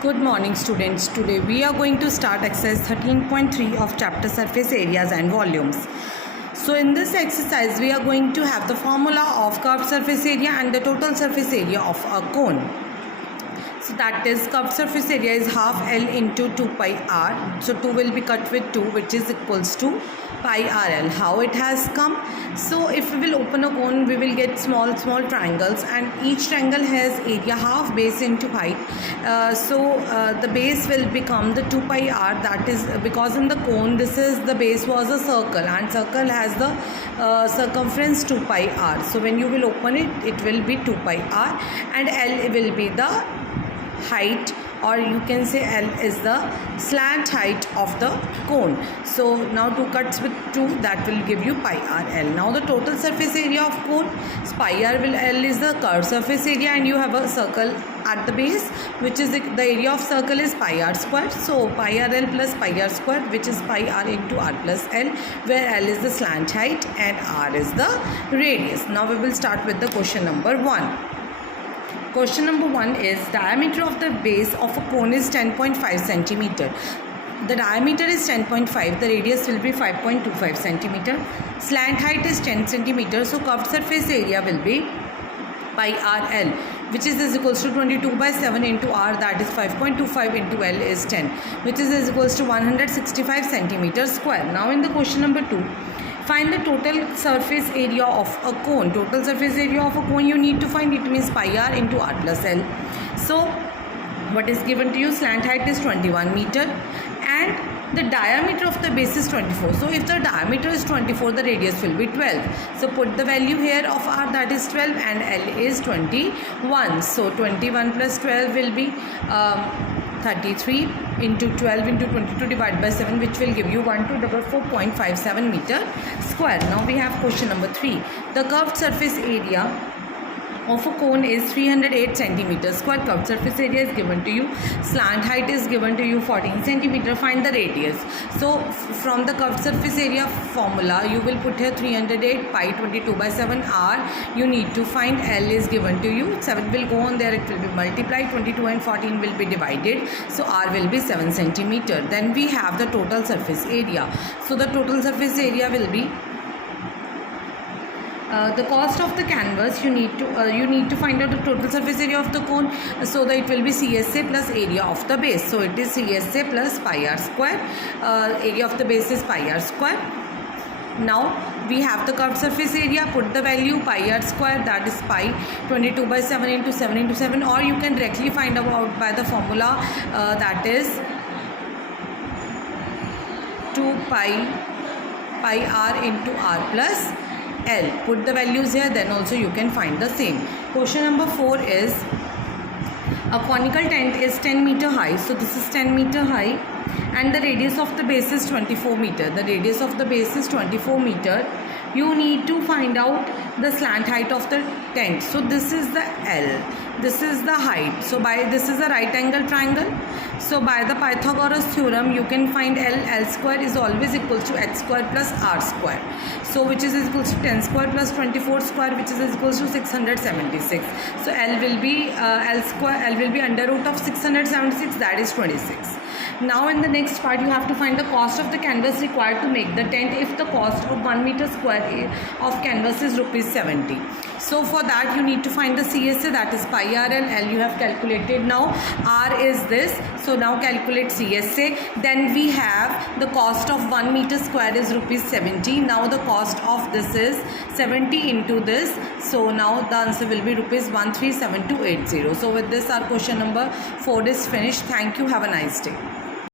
Good morning students. Today we are going to start exercise 13.3 of chapter surface areas and volumes. So in this exercise we are going to have the formula of curved surface area and the total surface area of a cone. So that is curved surface area is half L into 2 pi r. So 2 will be cut with 2 which is equals to pi rl. How it has come? So if we will open a cone we will get small triangles and each triangle has area half base into height. The base will become the 2 pi r, that is because in the cone this is the base was a circle and circle has the circumference 2 pi r. So when you will open it will be 2 pi r and L will be the height, or you can say L is the slant height of the cone. So now 2 cuts with 2, that will give you pi r L. Now the total surface area of cone, pi r will L is the curved surface area and you have a circle at the base which is the area of circle is pi r square. So pi r L plus pi r square which is pi r into r plus L, where L is the slant height and r is the radius. Now we will start with the question number 1. Question number 1 is diameter of the base of a cone is 10.5 centimeter. The diameter is 10.5, the radius will be 5.25 centimeter. Slant height is 10 centimeter, so curved surface area will be pi r L, which is equals to 22 by 7 into r, that is 5.25 into L is 10, which is equals to 165 centimeter square. Now in the question number 2, find the total surface area of a cone. Total surface area of a cone you need to find, it means pi r into r plus L. So what is given to you? Slant height is 21 meter and the diameter of the base is 24. So if the diameter is 24, the radius will be 12. So put the value here of r, that is 12, and L is 21. So 21 plus 12 will be 33 into 12 into 22 divided by 7, which will give you 1244.57 meter square. Now we have question number 3. The curved surface area of a cone is 308 centimeters square. Curved surface area is given to you. Slant height is given to you 14 centimeter. Find the radius. So from the curved surface area formula you will put here 308 pi 22 by 7 r. You need to find L is given to you. 7 will go on there, it will be multiplied. 22 and 14 will be divided. So r will be 7 centimeter. Then we have the total surface area. So the total surface area will be the cost of the canvas. You need to find out the total surface area of the cone, so that it will be CSA plus area of the base. So it is CSA plus pi r square. Area of the base is pi r square. Now we have the curved surface area. Put the value pi r square, that is pi 22 by 7 into 7 into 7, or you can directly find out by the formula, that is 2 pi r into r plus L. Put the values here, then also you can find the same. Question number 4 is a conical tent is 10 meter high. So this is 10 meter high and the radius of the base is 24 meter. The radius of the base is 24 meter. You need to find out the slant height of the tent. So this is the L, this is the height. So this is a right angle triangle. So by the Pythagoras theorem you can find L square is always equal to h square plus r square. So which is equal to 10 square plus 24 square, which is equal to 676. So L will be under root of 676, that is 26. Now in the next part you have to find the cost of the canvas required to make the tent if the cost of 1 meter square of canvas is rupees 70. So for that you need to find the CSA, that is pi r and L you have calculated. Now r is this, so now calculate CSA. Then we have the cost of 1 meter square is rupees 70. Now the cost of this is 70 into this, so now the answer will be rupees 137280. So with this our question number 4 is finished. Thank you. Have a nice day.